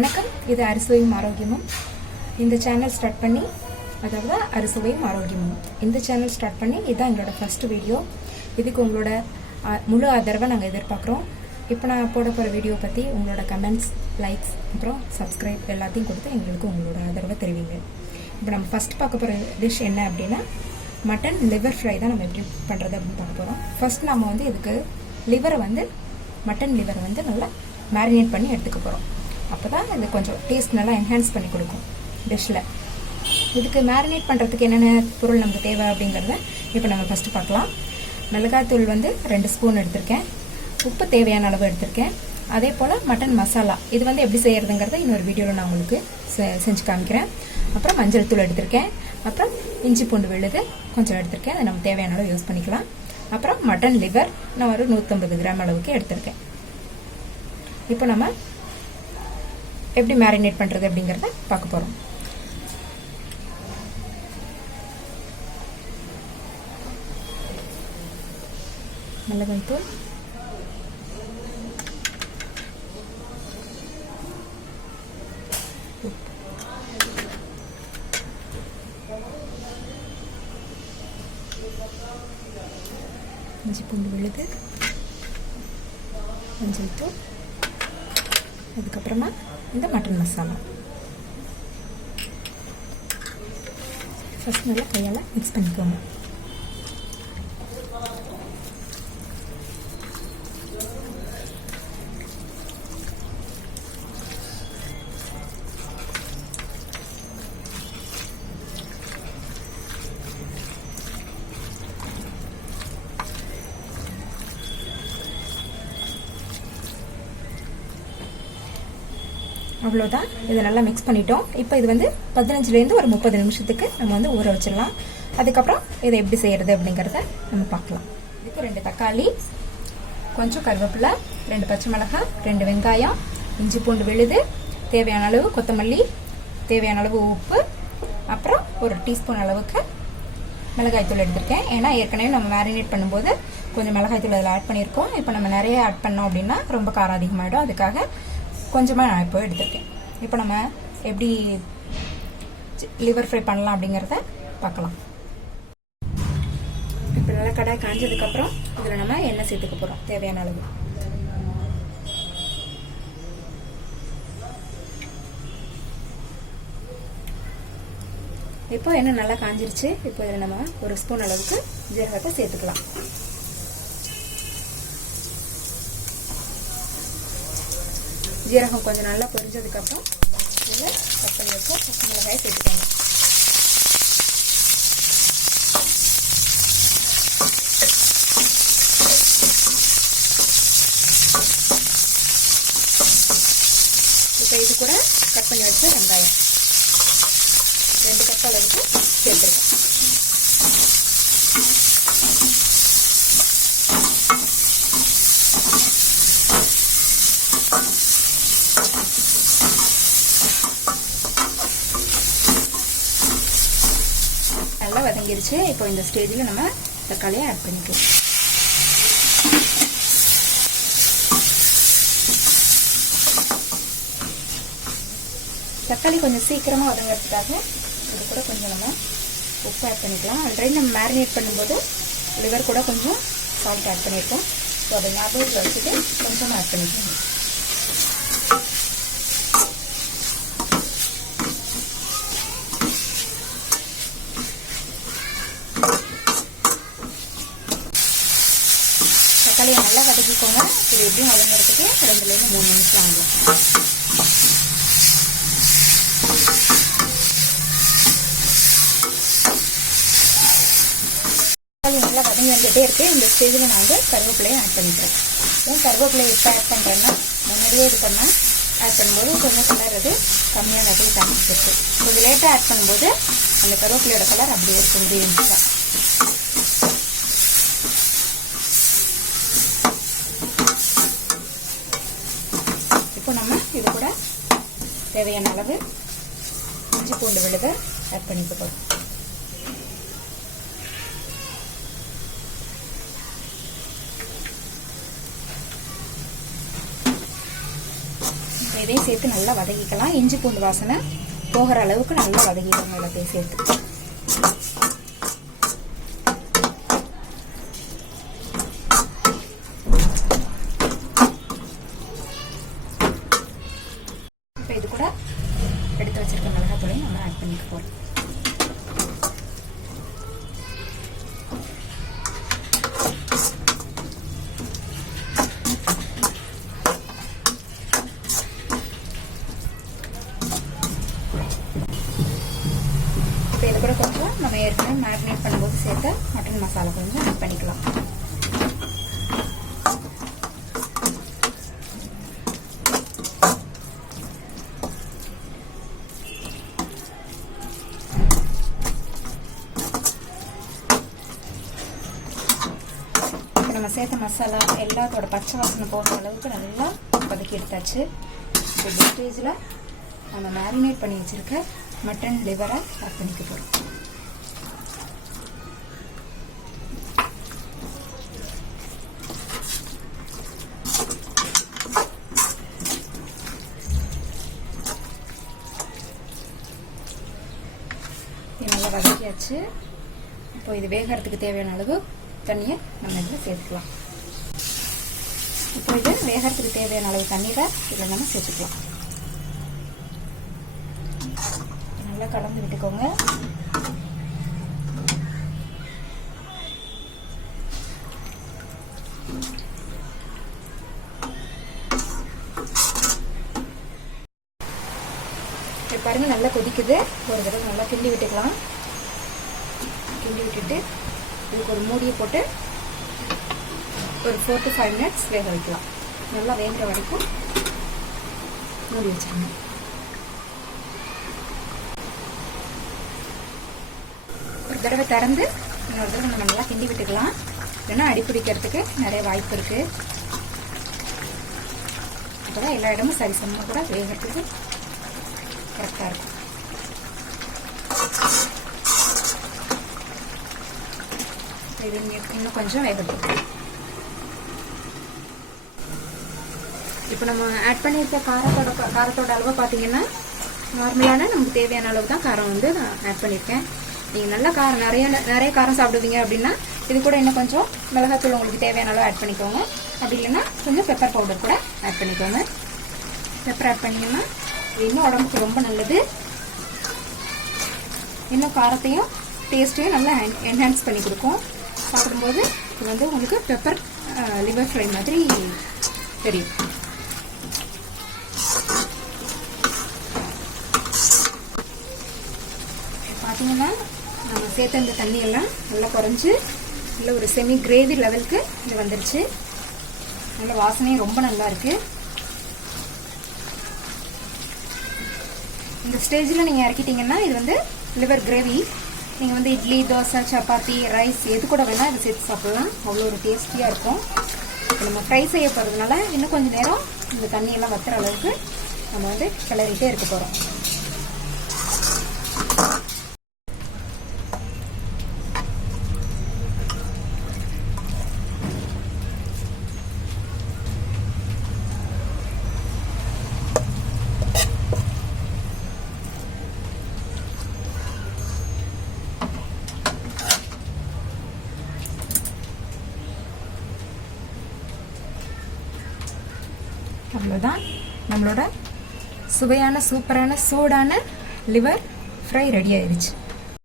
வணக்கம். இது அறுசுவையும் ஆரோக்கியமும். இந்த சேனல் ஸ்டார்ட் பண்ணி, அதாவது அறுசுவையும் ஆரோக்கியமும் இந்த சேனல் ஸ்டார்ட் பண்ணி இதுதான் எங்களோட ஃபர்ஸ்ட் வீடியோ. இதுக்கு உங்களோட முழு ஆதரவை நாங்கள் எதிர்பார்க்குறோம். இப்போ நான் போட போகிற வீடியோ பற்றி உங்களோட கமெண்ட்ஸ், லைக்ஸ், அப்புறம் சப்ஸ்கிரைப் எல்லாத்தையும் கொடுத்து எங்களுக்கு உங்களோட ஆதரவை தெரிவிங்க. இப்போ நம்ம ஃபர்ஸ்ட் பார்க்க போகிற டிஷ் என்ன அப்படின்னா, மட்டன் லிவர் ஃப்ரை தான் நம்ம எப்படி பண்ணுறது அப்படின்னு பார்க்க போகிறோம். ஃபர்ஸ்ட் நம்ம இதுக்கு மட்டன் லிவரை நல்லா மேரினேட் பண்ணி எடுத்துக்க போகிறோம். அப்போ தான் இது கொஞ்சம் டேஸ்ட் நல்லா என்ஹான்ஸ் பண்ணி கொடுக்கும் டிஷ்ஷில். இதுக்கு மேரினேட் பண்ணுறதுக்கு என்னென்ன பொருள் நமக்கு தேவை அப்படிங்கிறத இப்போ நம்ம ஃபஸ்ட்டு பார்க்கலாம். மிளகாய்த்தூள் 2 ஸ்பூன் எடுத்திருக்கேன். உப்பு தேவையான அளவு எடுத்திருக்கேன். அதே போல் மட்டன் மசாலா இது எப்படி செய்கிறதுங்கிறத இன்னொரு வீடியோவில் நான் உங்களுக்கு செஞ்சு காமிக்கிறேன். அப்புறம் மஞ்சள் தூள் எடுத்திருக்கேன். அப்புறம் இஞ்சி பூண்டு விழுது கொஞ்சம் எடுத்திருக்கேன். அதை நம்ம தேவையான அளவு யூஸ் பண்ணிக்கலாம். அப்புறம் மட்டன் லிவர் நான் ஒரு 150 கிராம் அளவுக்கு எடுத்திருக்கேன். இப்போ நம்ம எப்படி மேரினேட் பண்ணுறது அப்படிங்கிறத பார்க்க போகிறோம். மிளகாய்த்தூள், இஞ்சி பூண்டு விழுது, மஞ்சள் தூள், அதுக்கப்புறமா இந்த மட்டன் மசாலா ஃபர்ஸ்ட் நல்லா கையால் மிக்ஸ் பண்ணிக்கோங்க. அவ்வளோதான். இதை நல்லா மிக்ஸ் பண்ணிட்டோம். இப்போ இது 15லேருந்து ஒரு 30 நிமிஷத்துக்கு நம்ம ஊற வச்சிடலாம். அதுக்கப்புறம் இதை எப்படி செய்கிறது அப்படிங்கிறத நம்ம பார்க்கலாம். இதுக்கு 2 தக்காளி, கொஞ்சம் கருவேப்பிலை, 2 பச்சை மிளகாய், 2 வெங்காயம், இஞ்சி பூண்டு விழுது, தேவையான அளவு கொத்தமல்லி, தேவையான அளவு உப்பு, அப்புறம் 1 டீஸ்பூன் அளவுக்கு மிளகாய்த்தூள் எடுத்திருக்கேன். ஏன்னா ஏற்கனவே நம்ம மேரினேட் பண்ணும்போது கொஞ்சம் மிளகாய்த்தூள் அதில் ஆட் பண்ணியிருக்கோம். இப்போ நம்ம நிறைய ஆட் பண்ணோம் அப்படின்னா ரொம்ப காரம் அதிகமாகிடும். அதுக்காக கொஞ்சமாக நான் இப்போ எடுத்திருக்கேன். இப்போ நம்ம எப்படி லிவர் ஃப்ரை பண்ணலாம் அப்படிங்கிறத பார்க்கலாம். இப்போ நல்லா கடாய் காஞ்சதுக்கப்புறம் இதில் நம்ம எண்ணெய் சேர்த்துக்க போகிறோம் தேவையான அளவு. இப்போ எண்ணெய் நல்லா காஞ்சிருச்சு. இப்போ இதில் நம்ம 1 ஸ்பூன் அளவுக்கு ஜீரகத்தை சேர்த்துக்கலாம். ஜீரகம் கொஞ்சம் நல்லா பொரிஞ்சதுக்கப்புறம் இதில் கட் பண்ணி வச்ச பச்சை மிளகாயை சேர்த்துக்கோங்க. இப்போ இது கூட கட் பண்ணி வச்ச வெங்காயம் 2 கப் அளவுக்கு சேர்த்துருக்கேன். நல்லா வதங்கிருச்சு. இப்போ இந்த ஸ்டேஜில் நம்ம தக்காளியை ஆட் பண்ணிக்கலாம். தக்காளி கொஞ்சம் சீக்கிரமாக வதங்கிறதுக்காக இது கூட கொஞ்சம் நம்ம உப்பு ஆட் பண்ணிக்கலாம். ஆல்ரெடி நம்ம மேரினேட் பண்ணும்போது லிவர் கூட கொஞ்சம் சால்ட் ஆட் பண்ணியிருக்கோம். ஸோ அதை ஞாபகத்தில் வச்சுட்டு கொஞ்சமாக ஆட் பண்ணிக்கலாம். தக்காளியை நல்லா வதக்கிக்கோங்க. இது எப்படியும் வதங்கிறதுக்கு 2லேருந்து 3 நிமிஷம் ஆகும். தக்காளி நல்லா வதங்கி வந்துகிட்டே இருக்கு. இந்த ஸ்டேஜில் நான் கருவேப்பிலையை ஆட் பண்ணிக்கிறேன். கருவேப்பிலையை இப்போ ஆட் பண்ணுறேன்னா முன்னாடியே இது பண்ணால் ஆட் பண்ணும்போது கொஞ்சம் கலர் கம்மியாக நிறைய காமிச்சிருக்கு. கொஞ்சம் லேட்டாக ஆட் பண்ணும்போது அந்த கருவேப்பிலையோட கலர் அப்படியே இருக்கும். இருந்துச்சா இப்போ நம்ம இது கூட தேவையான அளவு இஞ்சி பூண்டு விழுதை ஆட் பண்ணிக்கிட்டோம். இதையும் சேர்த்து நல்லா வதக்கிக்கலாம். இஞ்சி பூண்டு வாசனை போகிற அளவுக்கு நல்லா வதக்கிக்கோங்க எல்லாத்தையும் சேர்த்து. இப்போ இது கூட எடுத்து வச்சிருக்க மிளகாத்தூளையும் நல்லா ஆட் பண்ணிக்க போறோம். இப்போ இது கூட கொஞ்சம் நம்ம ஏற்கனவே மேரினேட் பண்ணும்போது சேர்த்த மட்டன் மசாலா கொஞ்சம் ஆட் பண்ணிக்கலாம். நம்ம சேர்த்த மசாலா எல்லாத்தோட பச்சை வாசனை போகிற அளவுக்கு நல்லா வதக்கி எடுத்தாச்சு. இந்த ஸ்டேஜில் நம்ம மேரினேட் பண்ணி வச்சிருக்க மட்டன் லிவரை ஆட் பண்ணிக்க போகிறோம். நல்லா வதக்கியாச்சு. இப்போ இது வேகிறதுக்கு தேவையான அளவு தண்ணியை நம்ம இதில் சேர்த்துக்கலாம். இப்போ இது வேகிறதுக்கு தேவையான அளவு தண்ணீரை இதில் நம்ம சேர்த்துக்கலாம். நல்லா கலந்து விட்டுக்கோங்க. இப்போ பாருங்க நல்லா கொதிக்குது. ஒரு தடவை நல்லா கிண்டி விட்டுக்கலாம். கிண்டி விட்டுட்டு இதுக்கு ஒரு மூடியை போட்டு ஒரு 4 to 5 minutes வேக வைக்கலாம். நல்லா வேகிற வரைக்கும் மூடி வச்சிருங்க. ஒரு தடவை திறந்து இன்னொரு தடவை நம்ம நல்லா கிண்டி விட்டுக்கலாம். இல்லைன்னா அடிப்பிடிக்கிறதுக்கு நிறைய வாய்ப்பு இருக்கு. அப்போதான் எல்லா இடமும் சரிசமமாக கூட வேகிறதுக்கு கரெக்டாக இருக்கும். இது இன்னும் கொஞ்சம் வேகட்டும். இப்போ நம்ம ஆட் பண்ணியிருக்க காரத்தோட அளவு பார்த்தீங்கன்னா நார்மலான நமக்கு தேவையான அளவு தான் காரம் வந்து நான் ஆட் பண்ணியிருக்கேன். நீங்கள் நல்லா காரம் நிறைய காரம் சாப்பிடுவீங்க அப்படின்னா இது கூட இன்னும் கொஞ்சம் மிளகாத்தூள் உங்களுக்கு தேவையான அளவு ஆட் பண்ணிக்கோங்க. அப்படி இல்லைன்னா கொஞ்சம் பெப்பர் பவுடர் கூட ஆட் பண்ணிக்கோங்க. பெப்பர் ஆட் பண்ணிங்கன்னா இன்னும் உடம்புக்கு ரொம்ப நல்லது. இன்னும் காரத்தையும் டேஸ்ட்டையும் நல்லா என்ஹான்ஸ் பண்ணி கொடுக்கும். சாப்பிடும்போது இது வந்து உங்களுக்கு பெப்பர் லிவர் ஃப்ரை மாதிரி தெரியும். பார்த்தீங்கன்னா நம்ம சேர்த்த இந்த தண்ணியெல்லாம் நல்லா குறைஞ்சி இல்லை ஒரு செமி கிரேவி லெவலுக்கு இது வந்துருச்சு. நல்ல வாசனையும் ரொம்ப நல்லா இருக்கு. இந்த ஸ்டேஜில் நீங்கள் இறக்கிட்டீங்கன்னா இது வந்து லிவர் கிரேவி. நீங்கள் வந்து இட்லி, தோசை, சப்பாத்தி, ரைஸ் எது கூட வேணால் இதை சேர்த்து சாப்பிடலாம். அவ்வளோ ஒரு டேஸ்டியாக இருக்கும். நம்ம ஃப்ரை செய்ய போகிறதுனால இன்னும் கொஞ்சம் நேரம் இந்த தண்ணியெல்லாம் வத்துற அளவுக்கு நம்ம வந்து கிளறிட்டே இருக்க போகிறோம். அவ்வளோதான், நம்மளோட சுவையான சூப்பரான சூடான லிவர் ஃப்ரை ரெடி ஆயிடுச்சு.